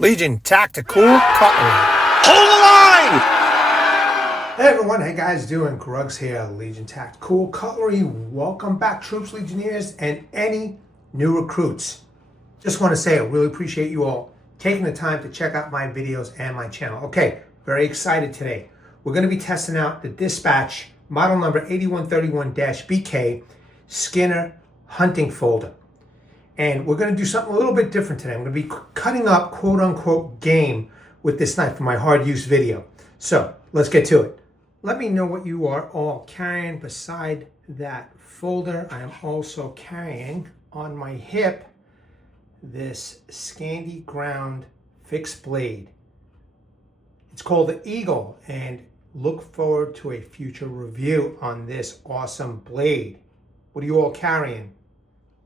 Legion Tactical Cutlery. Hold the line! Hey everyone, hey guys, doing? Grugs here, Legion Tactical Cutlery. Welcome back, troops, legionnaires, and any new recruits. Just want to say I really appreciate you all taking the time to check out my videos and my channel. Okay, very excited today. We're going to be testing out the Dispatch model number 8131-BK Skinner hunting folder. And we're going to do something a little bit different today. I'm going to be cutting up quote-unquote game with this knife for my hard use video. So let's get to it. Let me know what you are all carrying. Beside that folder, I am also carrying on my hip this Scandi ground fixed blade. It's called the Eagle, and look forward to a future review on this awesome blade. What are you all carrying?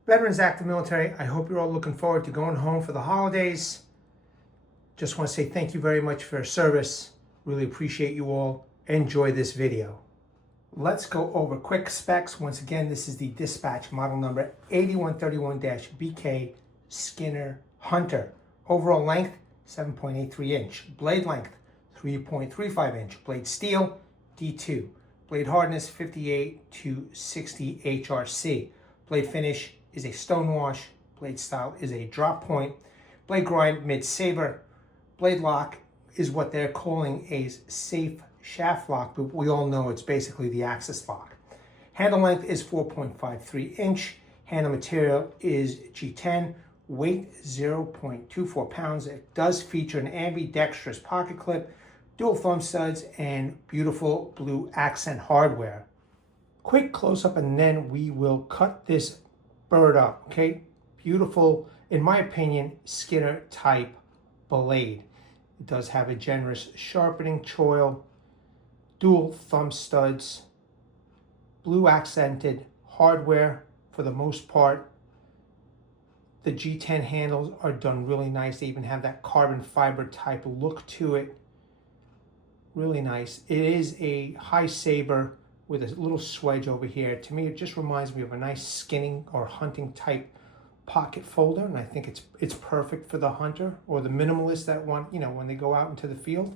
Veterans, active military, I hope you're all looking forward to going home for the holidays. Just want to say thank you very much for your service. Really appreciate you all. Enjoy this video. Let's go over quick specs. Once again, this is the Dispatch model number 8131-BK Skinner Hunter. Overall length, 7.83 inch. Blade length, 3.35 inch. Blade steel, D2. Blade hardness, 58 to 60 HRC. Blade finish is a stonewash. Blade style is a drop point. Blade grind, mid-saber. Blade lock is what they're calling a safe shaft lock, but we all know it's basically the axis lock. Handle length is 4.53 inch. Handle material is G10. Weight 0.24 pounds. It does feature an ambidextrous pocket clip, dual thumb studs, and beautiful blue accent hardware. Quick close-up and then we will cut this bird up, okay? Beautiful, in my opinion, Skinner type blade. It does have a generous sharpening choil, dual thumb studs, blue accented hardware for the most part. The G10 handles are done really nice. They even have that carbon fiber type look to it. Really nice. It is a high saber with a little swedge over here. To me, it just reminds me of a nice skinning or hunting type pocket folder, and I think it's perfect for the hunter or the minimalist that want, when they go out into the field.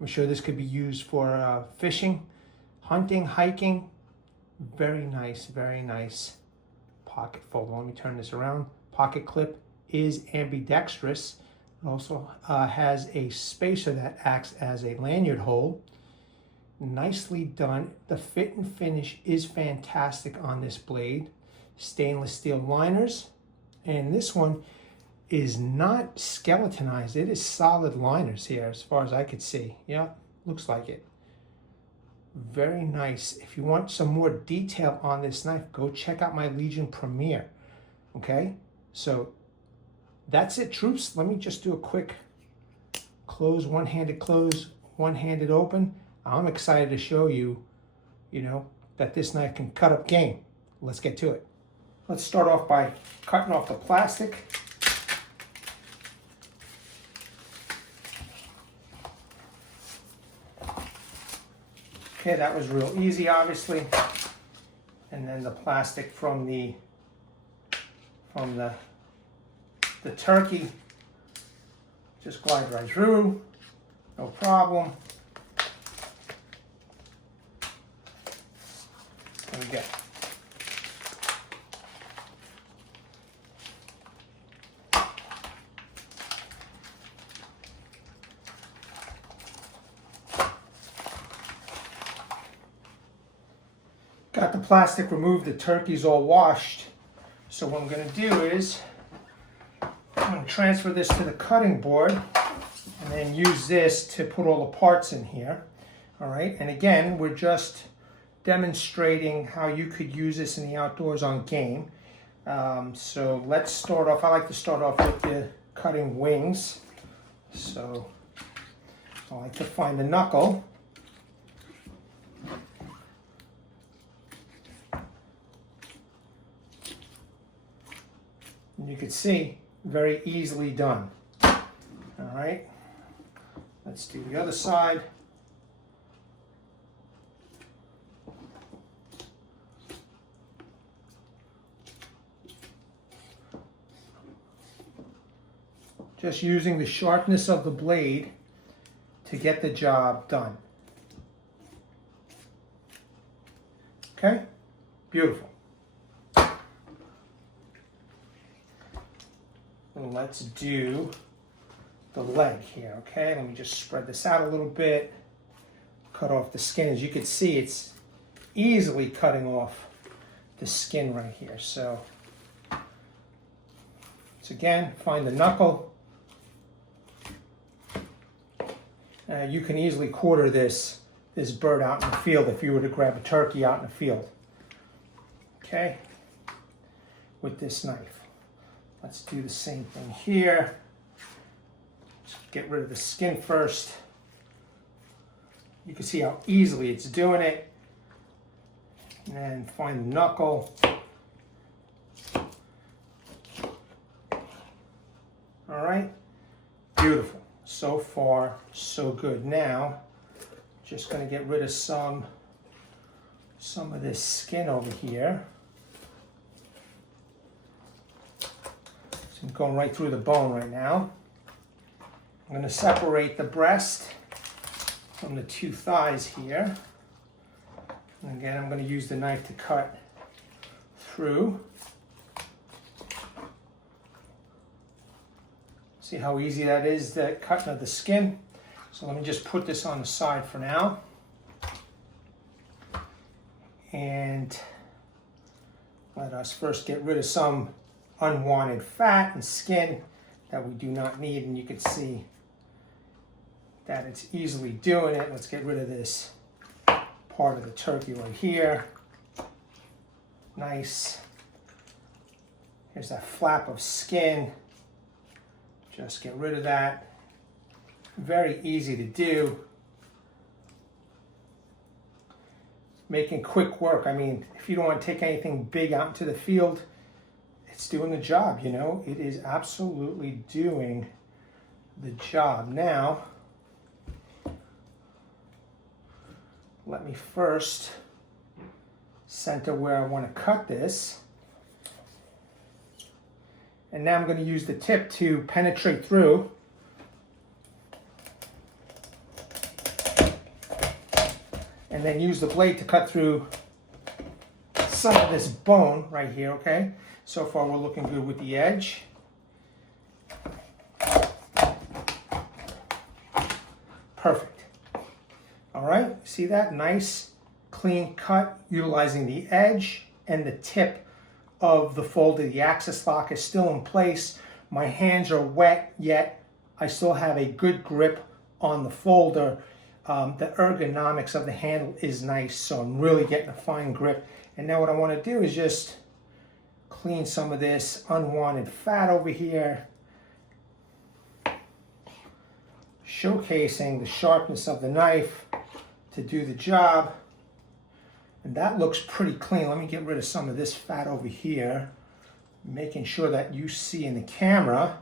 I'm sure this could be used for fishing, hunting, hiking. Very nice pocket folder. Let me turn this around. Pocket clip is ambidextrous. It also has a spacer that acts as a lanyard hole. Nicely done. The fit and finish is fantastic on this blade. Stainless steel liners, and this one is not skeletonized. It is solid liners here as far as I could see. Yeah, looks like it. Very nice. If you want some more detail on this knife, go check out my Legion Premiere. Okay, so that's it, troops. Let me just do a quick close, one-handed open. I'm excited to show you, that this knife can cut up game. Let's get to it. Let's start off by cutting off the plastic. Okay, that was real easy, obviously. And then the plastic from the turkey just glide right through, no problem. There we go. Got the plastic removed, the turkey's all washed. So what I'm going to do is I'm going to transfer this to the cutting board and then use this to put all the parts in here. All right, and again, we're just demonstrating how you could use this in the outdoors on game. So let's start off. I like to start off with the cutting wings. So I like to find the knuckle. And you can see, very easily done. All right, let's do the other side. Just using the sharpness of the blade to get the job done. Okay, beautiful. And let's do the leg here, okay? Let me just spread this out a little bit. Cut off the skin. As you can see, it's easily cutting off the skin right here. So, again, find the knuckle. You can easily quarter this bird out in the field if you were to grab a turkey out in the field. Okay, with this knife. Let's do the same thing here. Just get rid of the skin first. You can see how easily it's doing it. And then find the knuckle. All right, beautiful. So far, so good. Now, just going to get rid of some of this skin over here. So I'm going right through the bone right now. I'm going to separate the breast from the two thighs here. And again, I'm going to use the knife to cut through. See how easy that is, that cutting of the skin. So let me just put this on the side for now. And let us first get rid of some unwanted fat and skin that we do not need. And you can see that it's easily doing it. Let's get rid of this part of the turkey right here. Nice. Here's that flap of skin. Just get rid of that. Very easy to do. Making quick work. I mean, if you don't want to take anything big out into the field, it's doing the job, you know. It is absolutely doing the job. Now, let me first center where I want to cut this. And now I'm going to use the tip to penetrate through. And then use the blade to cut through some of this bone right here, okay? So far we're looking good with the edge. Perfect. All right, see that? Nice, clean cut, utilizing the edge and the tip of the folder. The axis lock is still in place. My hands are wet, yet I still have a good grip on the folder. The ergonomics of the handle is nice, so I'm really getting a fine grip. And now what I want to do is just clean some of this unwanted fat over here, showcasing the sharpness of the knife to do the job. And that looks pretty clean. Let me get rid of some of this fat over here, making sure that you see in the camera.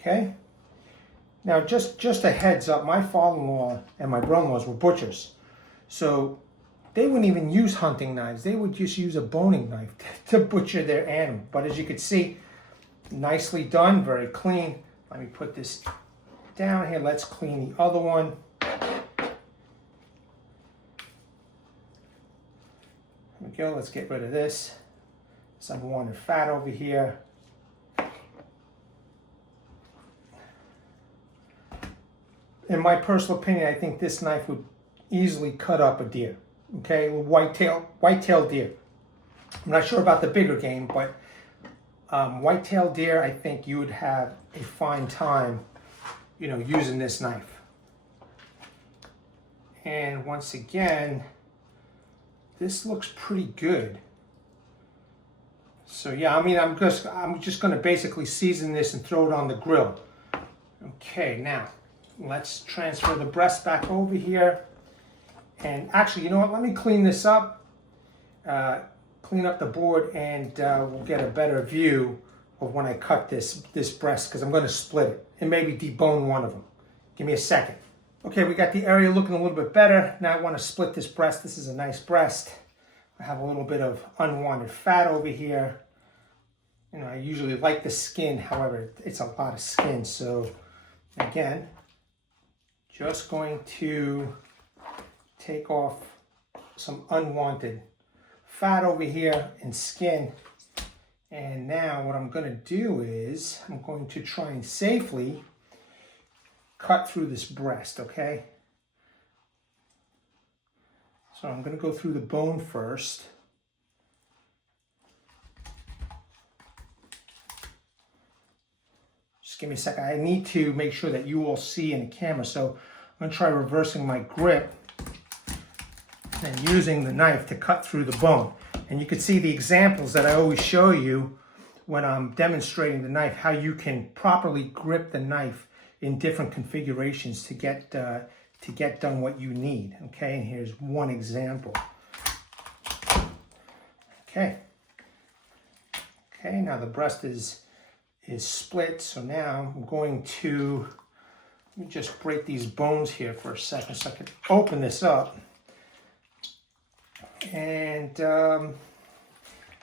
Okay. Now, just a heads up, my father-in-law and my brother-in-laws were butchers. So they wouldn't even use hunting knives. They would just use a boning knife to butcher their animal. But as you can see, nicely done, very clean. Let me put this down here. Let's clean the other one. There we go. Let's get rid of this. Some unwanted fat over here. In my personal opinion, I think this knife would easily cut up a deer. Okay, white-tailed deer. I'm not sure about the bigger game, but white-tailed deer, I think you would have a fine time, you know, using this knife. And once again, this looks pretty good. So yeah, I mean, I'm just going to basically season this and throw it on the grill. Okay, now let's transfer the breast back over here. And actually, you know what? Let me clean this up, clean up the board, and we'll get a better view of when I cut this breast, because I'm going to split it and maybe debone one of them. Give me a second. Okay, we got the area looking a little bit better. Now I want to split this breast. This is a nice breast. I have a little bit of unwanted fat over here. You know, I usually like the skin, however, it's a lot of skin. So again, just going to take off some unwanted fat over here and skin. And now what I'm going to do is I'm going to try and safely cut through this breast, okay? So I'm going to go through the bone first. Just give me a second. I need to make sure that you all see in the camera. So I'm going to try reversing my grip and using the knife to cut through the bone. And you can see the examples that I always show you when I'm demonstrating the knife, how you can properly grip the knife in different configurations to get done what you need. Okay, and here's one example. Okay, now the breast is split, so now I'm going to, let me just break these bones here for a second so I can open this up. And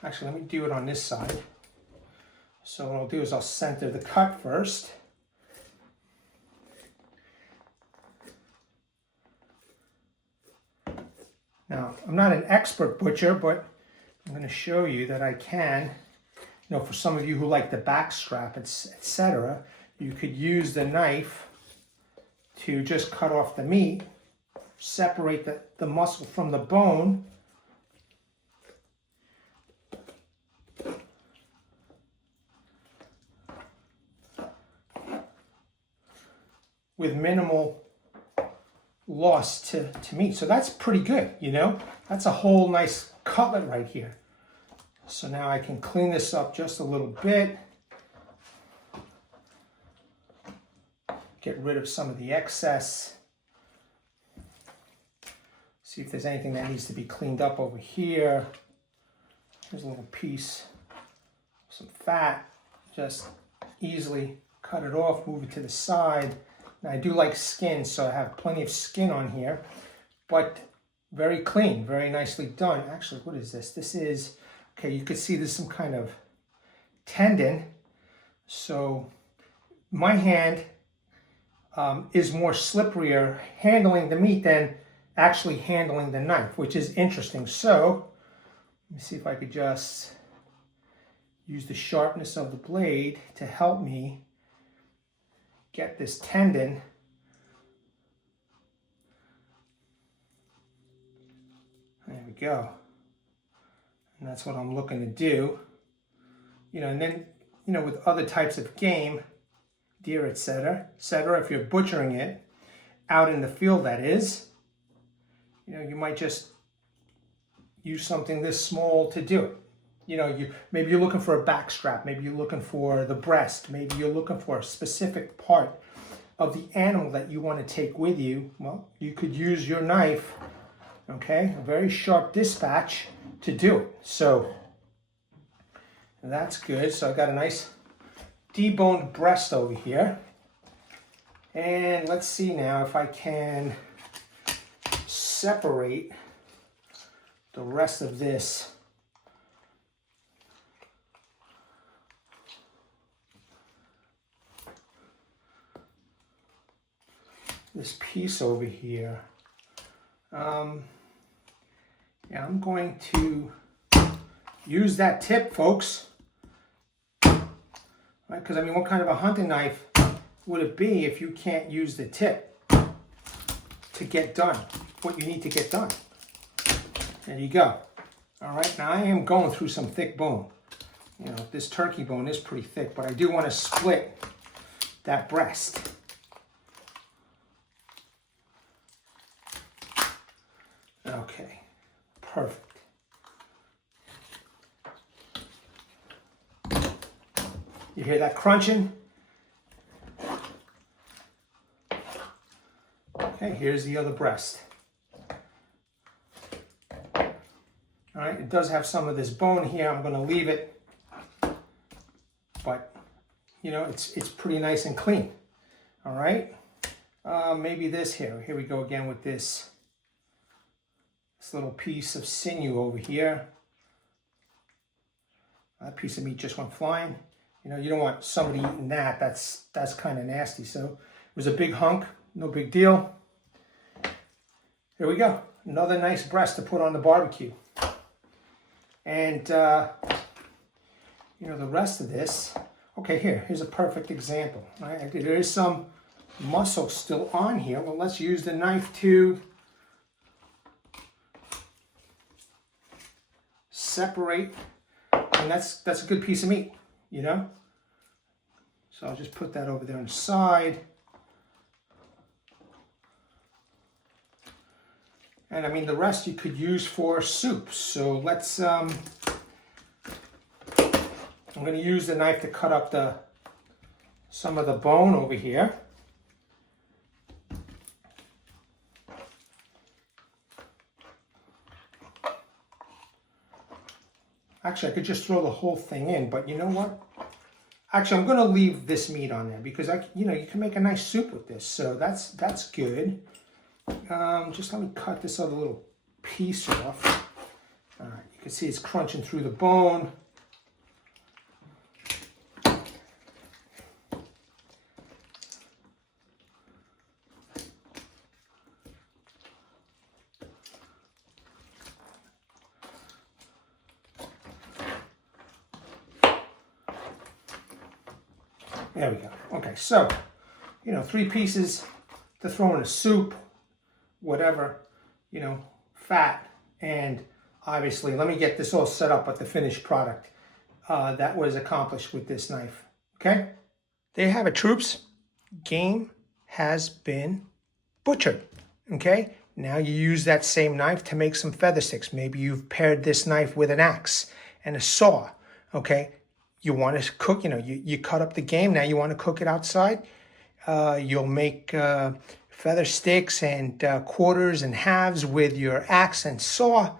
actually, let me do it on this side. So what I'll do is I'll center the cut first. Now, I'm not an expert butcher, but I'm going to show you that I can, you know, for some of you who like the back strap, etc., you could use the knife to just cut off the meat, separate the muscle from the bone, with minimal loss to meat. So that's pretty good, you know? That's a whole nice cutlet right here. So now I can clean this up just a little bit. Get rid of some of the excess. See if there's anything that needs to be cleaned up over here. Here's a little piece, some fat. Just easily cut it off, move it to the side. Now, I do like skin, so I have plenty of skin on here, but very clean, very nicely done. Actually, what is this? This is, okay, you could see there's some kind of tendon. So my hand is more slipperier handling the meat than actually handling the knife, which is interesting. So let me see if I could just use the sharpness of the blade to help me get this tendon there we go. And that's what I'm looking to do, you know. And then, you know, with other types of game, deer, etc., if you're butchering it out in the field, that is, you know, you might just use something this small to do it. You know, maybe you're looking for a back strap, maybe you're looking for the breast, maybe you're looking for a specific part of the animal that you want to take with you. Well, you could use your knife, okay, a very sharp dispatch to do it. So that's good. So I've got a nice deboned breast over here. And let's see now if I can separate the rest of this. This piece over here. Yeah, I'm going to use that tip, folks. Right? Because I mean, what kind of a hunting knife would it be if you can't use the tip to get done what you need to get done? There you go. All right, now I am going through some thick bone. You know, this turkey bone is pretty thick, but I do want to split that breast. Okay, perfect. You hear that crunching? Okay, here's the other breast. All right, it does have some of this bone here. I'm going to leave it, but you know, it's pretty nice and clean. All right, maybe this here. Here we go again with this little piece of sinew over here. That piece of meat just went flying. You know, you don't want somebody eating that. That's kind of nasty. So it was a big hunk, no big deal. Here we go. Another nice breast to put on the barbecue. And, you know, the rest of this, okay, here's a perfect example. Right? There is some muscle still on here. Well, let's use the knife to separate, and that's a good piece of meat, you know? So I'll just put that over there on the side. And I mean, the rest you could use for soup. So let's, I'm going to use the knife to cut up some of the bone over here. Actually, I could just throw the whole thing in, but you know what? Actually, I'm going to leave this meat on there because you can make a nice soup with this. So that's good. Just let me cut this other little piece off. All right, you can see it's crunching through the bone. There we go. Okay, so, 3 pieces to throw in a soup, whatever, fat. And obviously, let me get this all set up with the finished product that was accomplished with this knife. Okay? There you have it, troops. Game has been butchered. Okay? Now you use that same knife to make some feather sticks. Maybe you've paired this knife with an axe and a saw. Okay? You want to cook, you cut up the game. Now you want to cook it outside. You'll make feather sticks and quarters and halves with your axe and saw.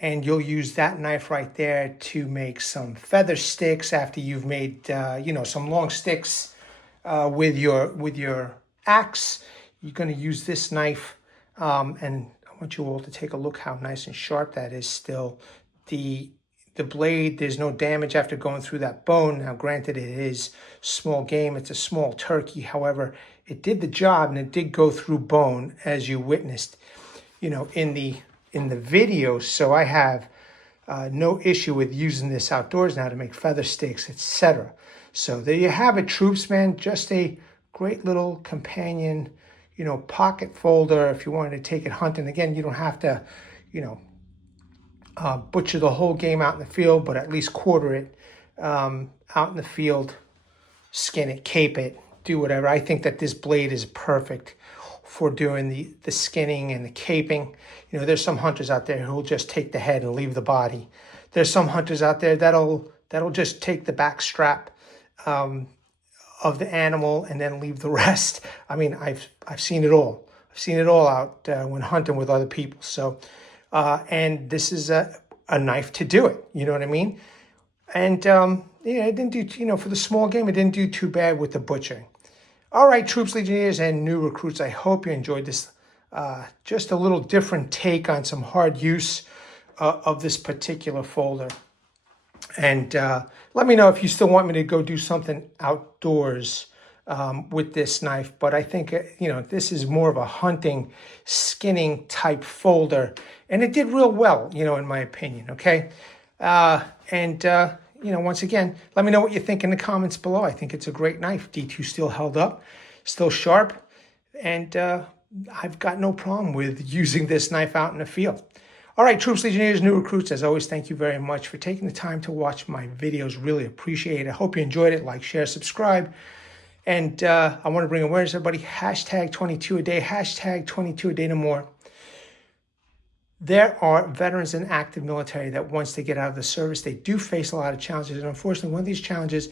And you'll use that knife right there to make some feather sticks after you've made, some long sticks with your axe. You're going to use this knife. And I want you all to take a look how nice and sharp that is still. The blade, there's no damage after going through that bone. Now, granted, it is small game. It's a small turkey. However, it did the job, and it did go through bone, as you witnessed, in the video. So I have no issue with using this outdoors now to make feather sticks, etc. So there you have it, troops, man. Just a great little companion, pocket folder if you wanted to take it hunting. Again, you don't have to, butcher the whole game out in the field, but at least quarter it out in the field, skin it, cape it, do whatever. I think that this blade is perfect for doing the skinning and the caping. There's some hunters out there who will just take the head and leave the body. There's some hunters out there that'll just take the back strap of the animal and then leave the rest. I mean, I've seen it all. I've seen it all out when hunting with other people. So. And this is a knife to do it. You know what I mean? And, it didn't do, for the small game, it didn't do too bad with the butchering. All right, troops, legionnaires, and new recruits, I hope you enjoyed this. Just a little different take on some hard use of this particular folder. And let me know if you still want me to go do something outdoors with this knife, but I think, this is more of a hunting, skinning type folder, and it did real well, in my opinion, okay? Once again, let me know what you think in the comments below. I think it's a great knife. D2 still held up, still sharp, and I've got no problem with using this knife out in the field. All right, troops, legionnaires, new recruits, as always, thank you very much for taking the time to watch my videos. Really appreciate it. I hope you enjoyed it. Like, share, subscribe. And I want to bring awareness, everybody, hashtag 22 a day, hashtag 22 a day no more. There are veterans and active military that once they get out of the service, they do face a lot of challenges. And unfortunately, one of these challenges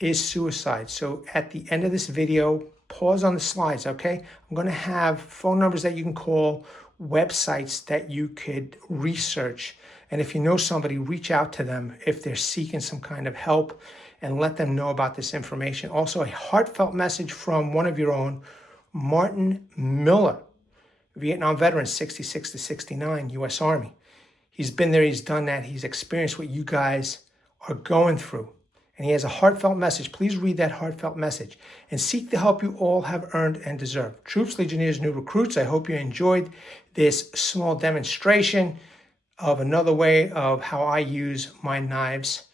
is suicide. So at the end of this video, pause on the slides, okay? I'm going to have phone numbers that you can call, websites that you could research. And if you know somebody, reach out to them if they're seeking some kind of help, and let them know about this information. Also, a heartfelt message from one of your own, Martin Miller, Vietnam veteran, 66 to 69, U.S. Army. He's been there, he's done that, he's experienced what you guys are going through. And he has a heartfelt message. Please read that heartfelt message and seek the help you all have earned and deserve. Troops, Legionnaires, new recruits, I hope you enjoyed this small demonstration of another way of how I use my knives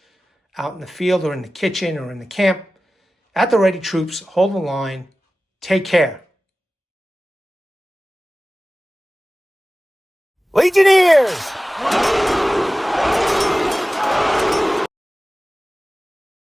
out in the field or in the kitchen or in the camp. At the ready, troops, hold the line. Take care. Legionnaires!